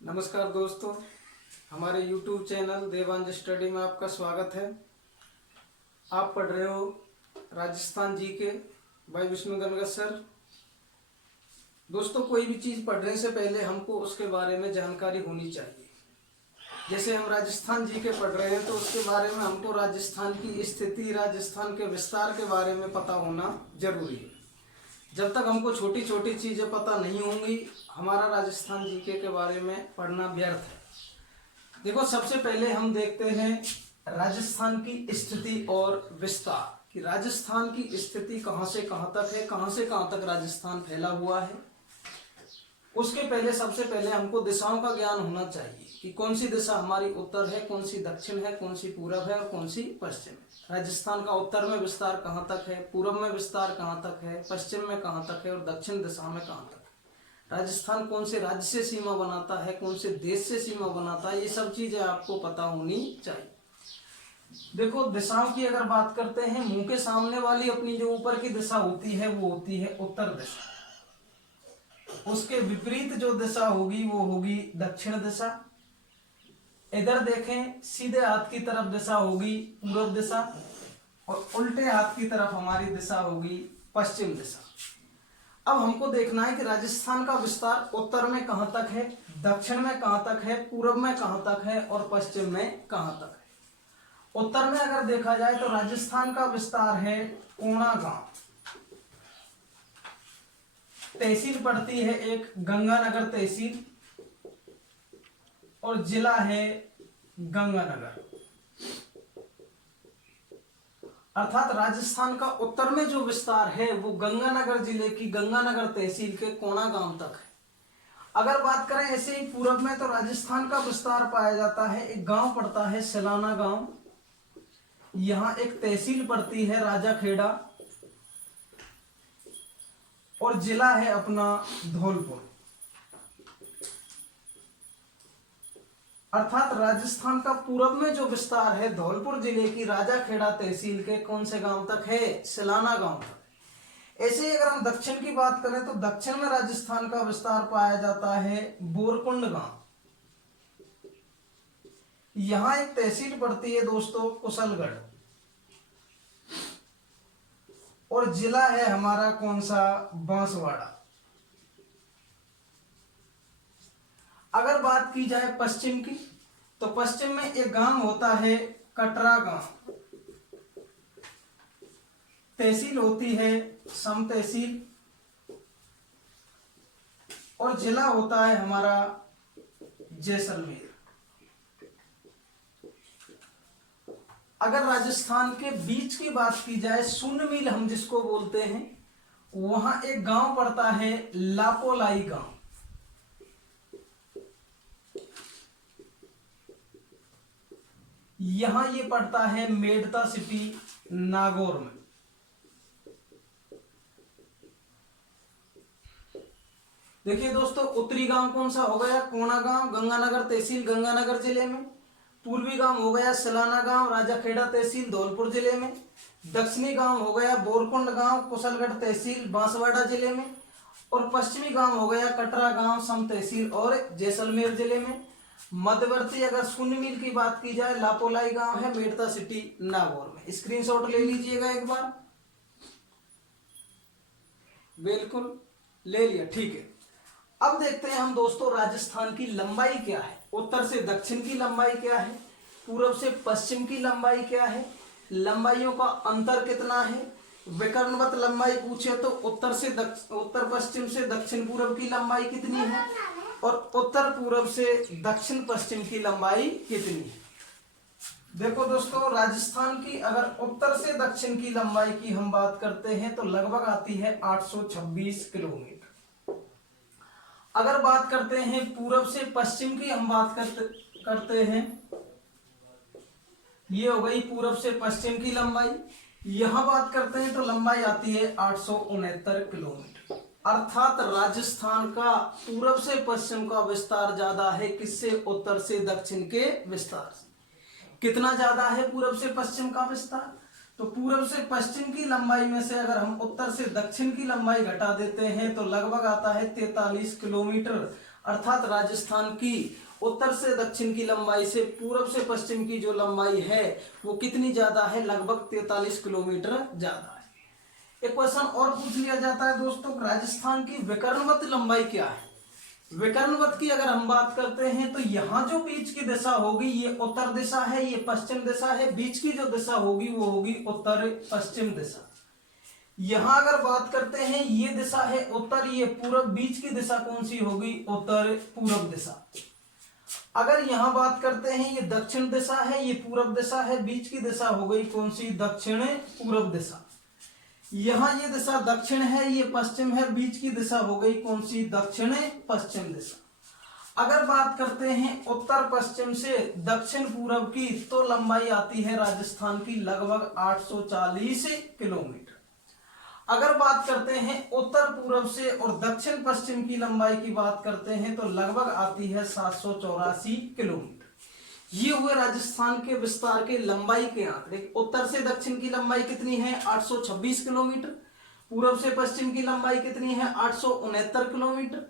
नमस्कार दोस्तों, हमारे YouTube चैनल देवांश स्टडी में आपका स्वागत है। आप पढ़ रहे हो Rajasthan GK by Vishnu Gangat sir. दोस्तों, कोई भी चीज़ पढ़ने से पहले हमको उसके बारे में जानकारी होनी चाहिए। जैसे हम राजस्थान जीके पढ़ रहे हैं तो उसके बारे में हमको राजस्थान की स्थिति, राजस्थान के विस्तार के बारे में पता होना जरूरी है। जब तक हमको छोटी छोटी चीज़ें पता नहीं होंगी, हमारा राजस्थान जीके के बारे में पढ़ना व्यर्थ है। देखो, सबसे पहले हम देखते हैं राजस्थान की स्थिति और विस्तार, कि राजस्थान की स्थिति कहाँ से कहाँ तक है, कहाँ से कहाँ तक राजस्थान फैला हुआ है। उसके पहले सबसे पहले हमको दिशाओं का ज्ञान होना चाहिए कि कौन सी दिशा हमारी उत्तर है, कौन सी दक्षिण है, कौन सी पूरब है और कौन सी पश्चिम है। राजस्थान का उत्तर में विस्तार कहाँ तक है, पूरब में विस्तार कहाँ तक है, पश्चिम में कहाँ तक है और दक्षिण दिशा में कहाँ तक है। राजस्थान कौन से राज्य से सीमा बनाता है, कौन से देश से सीमा बनाता है, ये सब चीजें आपको पता होनी चाहिए। देखो, दिशाओं की अगर बात करते हैं, मुंह के सामने वाली अपनी जो ऊपर की दिशा होती है वो होती है उत्तर दिशा। उसके विपरीत जो दिशा होगी वो होगी दक्षिण दिशा। इधर देखें, सीधे हाथ की तरफ दिशा होगी पूर्व दिशा और उल्टे हाथ की तरफ हमारी दिशा होगी पश्चिम दिशा। अब हमको देखना है कि राजस्थान का विस्तार उत्तर में कहां तक है, दक्षिण में कहां तक है, पूर्व में कहां तक है और पश्चिम में कहां तक है। उत्तर में अगर देखा जाए तो राजस्थान का विस्तार है कोणा गांव, तहसील पड़ती है एक गंगानगर तहसील और जिला है गंगानगर। अर्थात राजस्थान का उत्तर में जो विस्तार है वो गंगानगर जिले की गंगानगर तहसील के कोणा गांव तक है। अगर बात करें ऐसे ही पूरब में तो राजस्थान का विस्तार पाया जाता है, एक गांव पड़ता है सलाना गांव, यहां एक तहसील पड़ती है राजाखेड़ा और जिला है अपना धौलपुर। अर्थात राजस्थान का पूरब में जो विस्तार है धौलपुर जिले की राजाखेड़ा तहसील के कौन से गांव तक है, सलाना गांव तक। ऐसे ही अगर हम दक्षिण की बात करें तो दक्षिण में राजस्थान का विस्तार पाया जाता है बोरकुंड गांव, यहां एक तहसील पड़ती है दोस्तों कुशलगढ़ और जिला है हमारा कौन सा, बांसवाड़ा। अगर बात की जाए पश्चिम की तो पश्चिम में एक गांव होता है कटरा गांव, तहसील होती है सम तहसील और जिला होता है हमारा जैसलमेर। अगर राजस्थान के बीच की बात की जाए, शून्य मील हम जिसको बोलते हैं, वहां एक गांव पड़ता है लापोलाई गांव। यहां ये पड़ता है मेड़ता सिटी नागौर में। देखिए दोस्तों, उत्तरी गांव कौन सा हो गया, कोणा गांव, गंगानगर तहसील गंगानगर जिले में। पूर्वी गांव हो गया सलाना गांव, राजाखेड़ा तहसील धौलपुर जिले में। दक्षिणी गांव हो गया बोरकुंड गांव, कुशलगढ़ तहसील बांसवाड़ा जिले में। और पश्चिमी गांव हो गया कटरा गांव, सम तहसील और जैसलमेर जिले में। मध्यवर्ती अगर शून्य मील की बात की जाए, लापोलाई गांव है मेड़ता सिटी नागौर में। स्क्रीनशॉट ले लीजिएगा एक बार। बिल्कुल ले लिया, ठीक है। अब देखते हैं हम दोस्तों राजस्थान की लंबाई क्या है, उत्तर से दक्षिण की लंबाई क्या है, पूर्व से पश्चिम की लंबाई क्या है, लंबाइयों का अंतर कितना है। विकर्णवत लंबाई पूछे तो उत्तर पश्चिम से दक्षिण पूर्व की लंबाई कितनी है और उत्तर पूर्व से दक्षिण पश्चिम की लंबाई कितनी है। देखो दोस्तों, राजस्थान की अगर उत्तर से दक्षिण की लंबाई की हम बात करते हैं तो लगभग आती है 826 किलोमीटर। अगर बात करते हैं पूरब से पश्चिम की हम बात करते हैं, ये हो गई पूरब से पश्चिम की लंबाई। यहां बात करते हैं तो लंबाई आती है 869 किलोमीटर। अर्थात राजस्थान का पूरब से पश्चिम का विस्तार ज्यादा है किससे, उत्तर से दक्षिण के विस्तार से। कितना ज्यादा है पूरब से पश्चिम का विस्तार, तो पूर्व से पश्चिम की लंबाई में से अगर हम उत्तर से दक्षिण की लंबाई घटा देते हैं तो लगभग आता है 43 किलोमीटर। अर्थात राजस्थान की उत्तर से दक्षिण की लंबाई से पूर्व से पश्चिम की जो लंबाई है वो कितनी ज्यादा है, लगभग 43 किलोमीटर ज्यादा है। एक क्वेश्चन और पूछ लिया जाता है दोस्तों, राजस्थान की विकर्णवत लंबाई क्या है। विकर्णवत की अगर हम बात करते हैं तो यहाँ जो बीच की दिशा होगी ये उत्तर दिशा है, ये पश्चिम दिशा है, बीच की जो दिशा होगी वो होगी उत्तर पश्चिम दिशा। यहां अगर बात करते हैं ये दिशा है उत्तर, ये पूर्व, बीच की दिशा कौन सी होगी, उत्तर पूर्व दिशा। अगर यहां बात करते हैं ये दक्षिण दिशा है, ये पूर्व दिशा है, बीच की दिशा हो गई कौन सी, दक्षिण पूर्व दिशा। यहां ये दिशा दक्षिण है, ये पश्चिम है, बीच की दिशा हो गई कौन सी, दक्षिण पश्चिम दिशा। अगर बात करते हैं उत्तर पश्चिम से दक्षिण पूर्व की तो लंबाई आती है राजस्थान की लगभग 840 किलोमीटर। अगर बात करते हैं उत्तर पूर्व से और दक्षिण पश्चिम की लंबाई की बात करते हैं तो लगभग आती है 784 किलोमीटर। ये हुए राजस्थान के विस्तार के लंबाई के आंकड़े। उत्तर से दक्षिण की लंबाई कितनी है, 826 किलोमीटर। पूर्व से पश्चिम की लंबाई कितनी है, 869 किलोमीटर।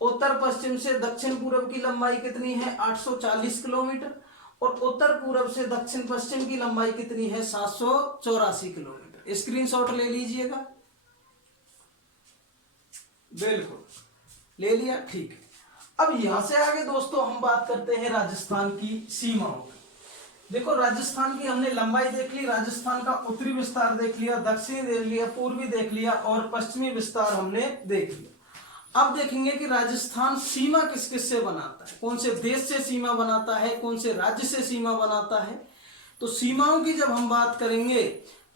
उत्तर पश्चिम से दक्षिण पूर्व की लंबाई कितनी है, 840 किलोमीटर। और उत्तर पूर्व से दक्षिण पश्चिम की लंबाई कितनी है, 784 किलोमीटर। स्क्रीनशॉट ले लीजिएगा। बिल्कुल ले लिया, ठीक है। अब यहां से आगे दोस्तों हम बात करते हैं राजस्थान की सीमाओं। देखो राजस्थान की हमने लंबाई देख ली, राजस्थान का उत्तरी विस्तार देख लिया, दक्षिणी देख लिया, पूर्वी देख लिया और पश्चिमी विस्तार हमने देख लिया। अब देखेंगे कि राजस्थान सीमा किस किस से बनाता है, कौन से देश से सीमा बनाता है, कौन से राज्य से सीमा बनाता है। तो सीमाओं की जब हम बात करेंगे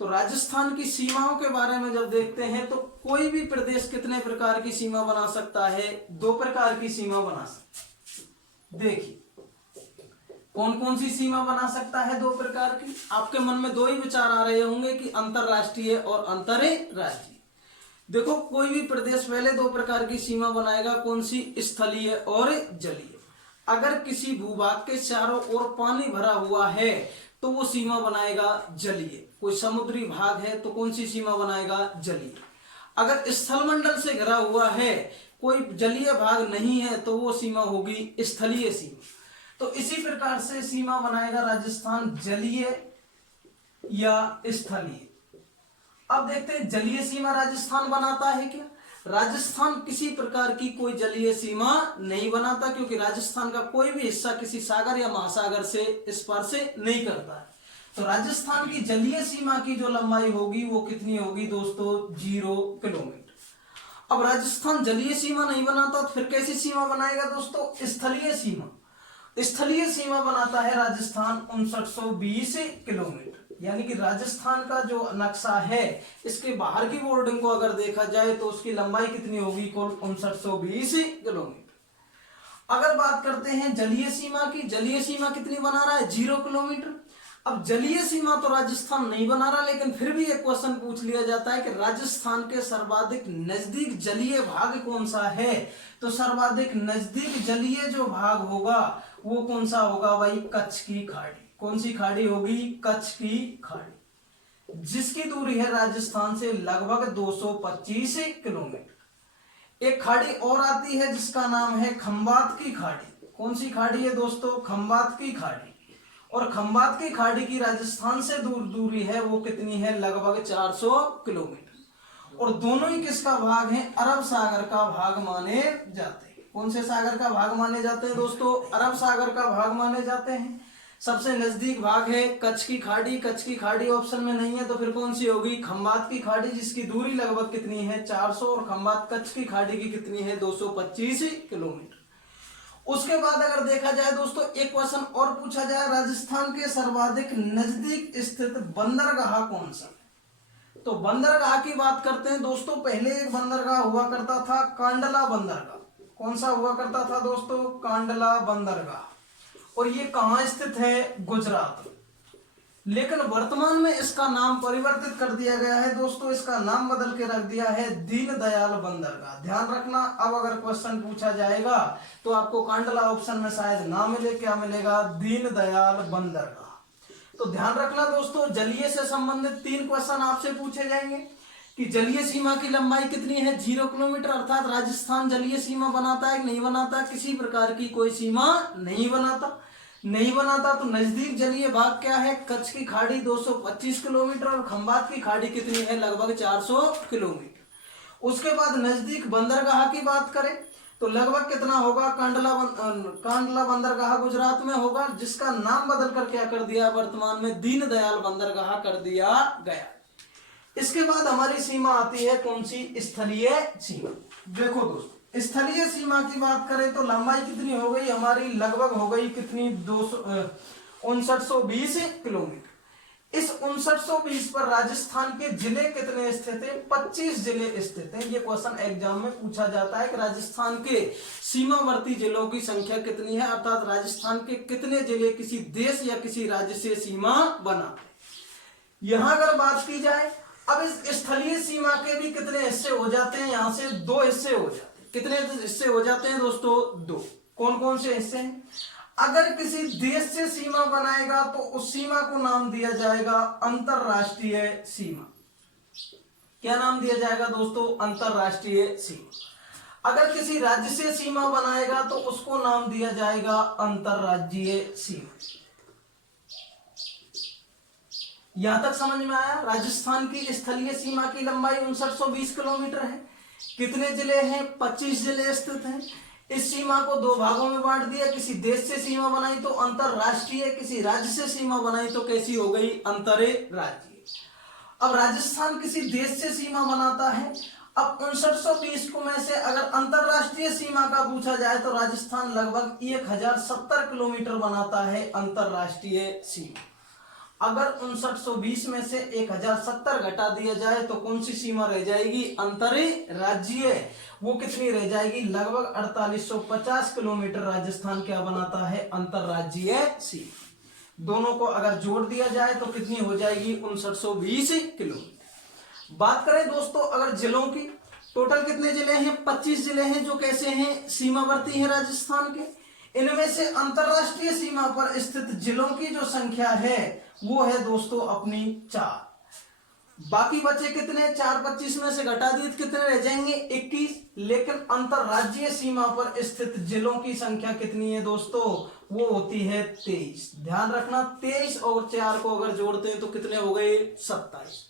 तो राजस्थान की सीमाओं के बारे में जब देखते हैं तो कोई भी प्रदेश कितने प्रकार की सीमा बना सकता है, 2 प्रकार की सीमा बना सकता है। देखिए कौन कौन सी सीमा बना सकता है, 2 प्रकार की। आपके मन में 2 ही विचार आ रहे होंगे कि अंतरराष्ट्रीय और अंतर्राज्यीय। देखो कोई भी प्रदेश पहले 2 प्रकार की सीमा बनाएगा, कौन सी, स्थलीय और जलीय। अगर किसी भूभाग के चारों ओर पानी भरा हुआ है तो वो सीमा बनाएगा जलीय। कोई समुद्री भाग है तो कौन सी सीमा बनाएगा, जलीय। अगर स्थलमंडल से घिरा हुआ है, कोई जलीय भाग नहीं है तो वो सीमा होगी स्थलीय सीमा। तो इसी प्रकार से सीमा बनाएगा राजस्थान, जलीय या स्थलीय। अब देखते हैं जलीय सीमा राजस्थान बनाता है क्या। राजस्थान किसी प्रकार की कोई जलीय सीमा नहीं बनाता, क्योंकि राजस्थान का कोई भी हिस्सा किसी सागर या महासागर से स्पर्श नहीं करता है। तो राजस्थान की जलीय सीमा की जो लंबाई होगी वो कितनी होगी दोस्तों, 0 किलोमीटर। अब राजस्थान जलीय सीमा नहीं बनाता तो फिर कैसी सीमा बनाएगा दोस्तों, स्थलीय सीमा। स्थलीय सीमा बनाता है राजस्थान 5920 किलोमीटर। यानी कि राजस्थान का जो नक्शा है इसके बाहर की बॉर्डरिंग को अगर देखा जाए तो उसकी लंबाई कितनी होगी, कुल 5920 किलोमीटर। अगर बात करते हैं जलीय सीमा की, जलीय सीमा कितनी बना रहा है, 0 किलोमीटर। अब जलीय सीमा तो राजस्थान नहीं बना रहा, लेकिन फिर भी एक क्वेश्चन पूछ लिया जाता है कि राजस्थान के सर्वाधिक नजदीक जलीय भाग कौन सा है। तो सर्वाधिक नजदीक जलीय जो भाग होगा वो कौन सा होगा भाई, कच्छ की खाड़ी। कौन सी खाड़ी होगी, कच्छ की खाड़ी, जिसकी दूरी है राजस्थान से लगभग 225 किलोमीटर। एक खाड़ी और आती है जिसका नाम है खंबात की खाड़ी। कौन सी खाड़ी है दोस्तों, खंबात की खाड़ी। और खंबात की खाड़ी की राजस्थान से दूरी है वो कितनी है, लगभग 400 किलोमीटर। और दोनों ही किसका भाग है, अरब सागर का भाग माने जाते हैं। कौन से सागर का भाग माने जाते हैं दोस्तों, अरब सागर का भाग माने जाते हैं। सबसे नजदीक भाग है कच्छ की खाड़ी। कच्छ की खाड़ी ऑप्शन में नहीं है तो फिर कौन सी होगी, खंबात की खाड़ी, जिसकी दूरी लगभग कितनी है, 400। और खंबात कच्छ की खाड़ी की कितनी है, 225 किलोमीटर। उसके बाद अगर देखा जाए दोस्तों, एक क्वेश्चन और पूछा जाए, राजस्थान के सर्वाधिक नजदीक स्थित बंदरगाह कौन सा है। तो बंदरगाह की बात करते हैं दोस्तों। पहले एक बंदरगाह हुआ करता था कांडला बंदरगाह। कौन सा हुआ करता था दोस्तों, कांडला बंदरगाह। और ये कहां स्थित है, गुजरात। लेकिन वर्तमान में इसका नाम परिवर्तित कर दिया गया है दोस्तों। इसका नाम बदल के रख दिया है दीनदयाल बंदरगाह। ध्यान रखना, अब अगर क्वेश्चन पूछा जाएगा तो आपको कांडला ऑप्शन में शायद ना मिले, क्या मिलेगा, दीनदयाल बंदरगाह। तो ध्यान रखना दोस्तों, जलीय से संबंधित 3 क्वेश्चन आपसे पूछे जाएंगे। कि जलीय सीमा की लंबाई कितनी है 0 किलोमीटर, अर्थात राजस्थान जलीय सीमा बनाता है कि नहीं बनाता, किसी प्रकार की कोई सीमा नहीं बनाता। तो नजदीक जलीय भाग क्या है, कच्छ की खाड़ी 225 किलोमीटर और खंबात की खाड़ी कितनी है, लगभग 400 किलोमीटर। उसके बाद नजदीक बंदरगाह की बात करें तो लगभग कितना होगा, कांडला बंदरगाह गुजरात में होगा, जिसका नाम बदल कर क्या कर दिया, वर्तमान में दीनदयाल बंदरगाह कर दिया गया। इसके बाद हमारी सीमा आती है कौन सी, स्थलीय सीमा। देखो दोस्तों, स्थलीय सीमा की बात करें तो लंबाई कितनी हो गई हमारी, लगभग हो गई कितनी, 5920 किलोमीटर। इस 5920 पर राजस्थान के जिले कितने स्थित हैं, 25 जिले स्थित हैं। ये क्वेश्चन एग्जाम में पूछा जाता है कि राजस्थान के सीमावर्ती जिलों की संख्या कितनी है, अर्थात राजस्थान के कितने जिले किसी देश या किसी राज्य से सीमा बनाते हैं। यहां अगर बात की जाए, अब इस स्थलीय सीमा के भी कितने हिस्से हो जाते हैं, यहां से 2 हिस्से हो जाते हैं। कितने हिस्से हो जाते हैं दोस्तों, 2। कौन कौन से हिस्से हैं, अगर किसी देश से सीमा बनाएगा तो उस सीमा को नाम दिया जाएगा अंतरराष्ट्रीय सीमा। क्या नाम दिया जाएगा दोस्तों, अंतरराष्ट्रीय सीमा। अगर किसी राज्य से सीमा बनाएगा तो उसको नाम दिया जाएगा अंतरराज्यीय सीमा। यहां तक समझ में आया। राजस्थान की स्थलीय सीमा की लंबाई 5920 किलोमीटर है। कितने जिले हैं, 25 जिले स्थित हैं। इस सीमा को 2 भागों में बांट दिया, किसी देश से सीमा बनाई तो अंतरराष्ट्रीय, किसी राज्य से सीमा बनाई तो कैसी हो गई, अंतरराज्यीय। अब राजस्थान किसी देश से सीमा बनाता है। अब 5920 को में से अगर अंतरराष्ट्रीय सीमा का पूछा जाए तो राजस्थान लगभग 1070 किलोमीटर बनाता है अंतरराष्ट्रीय सीमा। अगर 5920 में से 1070 घटा दिया जाए तो कौन सी सीमा रह जाएगी, अंतरराज्यीय। वो कितनी रह जाएगी, लगभग 4850 किलोमीटर राजस्थान क्या बनाता है, अंतरराज्यीय सीमा। दोनों को अगर जोड़ दिया जाए तो कितनी हो जाएगी, 5920 किलोमीटर। बात करें दोस्तों अगर जिलों की, टोटल कितने जिले हैं, 25 जिले हैं जो कैसे हैं, सीमावर्ती हैं राजस्थान के। इनमें से अंतरराष्ट्रीय सीमा पर स्थित जिलों की जो संख्या है वो है दोस्तों अपनी 4। बाकी बचे कितने, 4 25 में से घटा दिए तो कितने रह जाएंगे, 21। लेकिन अंतरराज्यीय सीमा पर स्थित जिलों की संख्या कितनी है दोस्तों, वो होती है 23। ध्यान रखना, 23 और 4 को अगर जोड़ते हैं तो कितने हो गए, 27।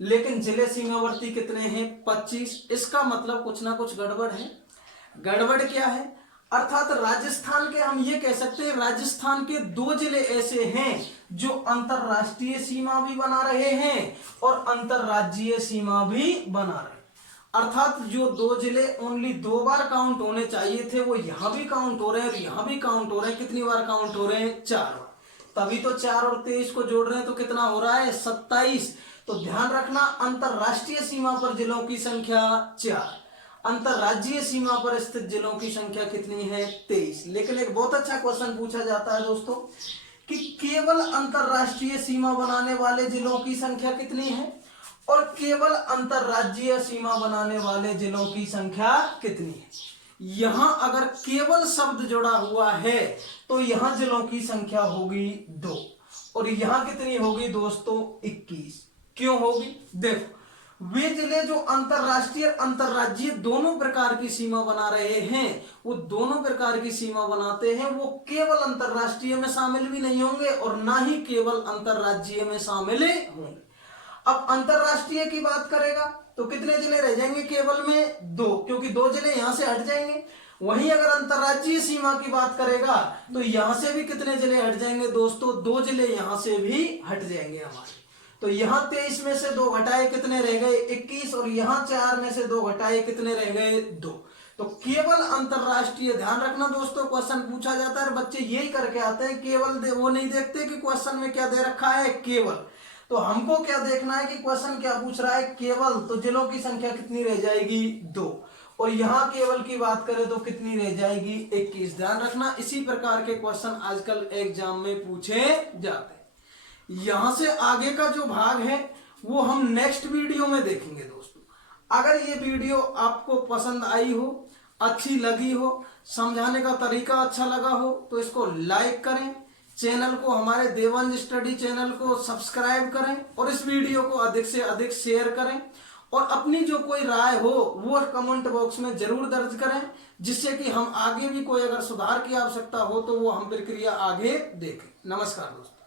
लेकिन जिले सीमावर्ती कितने हैं, 25। इसका मतलब कुछ ना कुछ गड़बड़ है। गड़बड़ क्या है, अर्थात राजस्थान के, हम ये कह सकते हैं राजस्थान के 2 जिले ऐसे हैं जो अंतरराष्ट्रीय सीमा भी बना रहे हैं और अंतरराज्यीय सीमा भी बना रहे हैं। अर्थात जो 2 जिले ओनली 2 बार काउंट होने चाहिए थे वो यहां भी काउंट हो रहे हैं और यहां भी काउंट हो रहे हैं। कितनी बार काउंट हो रहे हैं, 4 बार। तभी तो 4 और 23 को जोड़ रहे हैं तो कितना हो रहा है, 27। तो ध्यान रखना, अंतरराष्ट्रीय सीमा पर जिलों की संख्या 4, अंतरराज्यीय सीमा पर स्थित जिलों की संख्या कितनी है, 23। लेकिन एक बहुत अच्छा क्वेश्चन पूछा जाता है दोस्तों कि केवल अंतरराष्ट्रीय सीमा बनाने वाले जिलों की संख्या कितनी है और केवल अंतरराज्यीय सीमा बनाने वाले जिलों की संख्या कितनी है। यहां अगर केवल शब्द जुड़ा हुआ है तो यहां जिलों की संख्या होगी 2 और यहां कितनी होगी दोस्तों, 21। क्यों होगी, देखो वे जिले जो अंतरराष्ट्रीय अंतरराज्यीय दोनों प्रकार की सीमा बना रहे हैं, वो दोनों प्रकार की सीमा बनाते हैं, वो केवल अंतरराष्ट्रीय में शामिल भी नहीं होंगे और ना ही केवल अंतरराज्यीय में शामिल होंगे। अब अंतरराष्ट्रीय की बात करेगा तो कितने जिले रह जाएंगे, केवल में 2, क्योंकि 2 जिले यहां से हट जाएंगे। वहीं अगर अंतरराज्यीय सीमा की बात करेगा तो यहां से भी कितने जिले हट जाएंगे दोस्तों, 2 जिले यहां से भी हट जाएंगे हमारे। तो यहां 23 में से 2 घटाए कितने रह गए, 21 और यहां 4 में से 2 घटाए कितने रह गए, 2। तो केवल अंतरराष्ट्रीय, ध्यान रखना दोस्तों, क्वेश्चन पूछा जाता है बच्चे यही करके आते हैं, केवल वो नहीं देखते कि क्वेश्चन में क्या दे रखा है, केवल। तो हमको क्या देखना है कि क्वेश्चन क्या पूछ रहा है, केवल। तो जिलों की संख्या कितनी रह जाएगी, 2। और यहां केवल की बात करें तो कितनी रह जाएगी, 21। ध्यान रखना, इसी प्रकार के क्वेश्चन आजकल एग्जाम में पूछे जाते हैं। यहां से आगे का जो भाग है वो हम नेक्स्ट वीडियो में देखेंगे दोस्तों। अगर ये वीडियो आपको पसंद आई हो, अच्छी लगी हो, समझाने का तरीका अच्छा लगा हो तो इसको लाइक करें, चैनल को, हमारे देवंज स्टडी चैनल को सब्सक्राइब करें और इस वीडियो को अधिक से अधिक शेयर करें और अपनी जो कोई राय हो वो कमेंट बॉक्स में जरूर दर्ज करें, जिससे कि हम आगे भी कोई अगर सुधार की आवश्यकता हो तो वो हम प्रक्रिया आगे देखें। नमस्कार दोस्तों।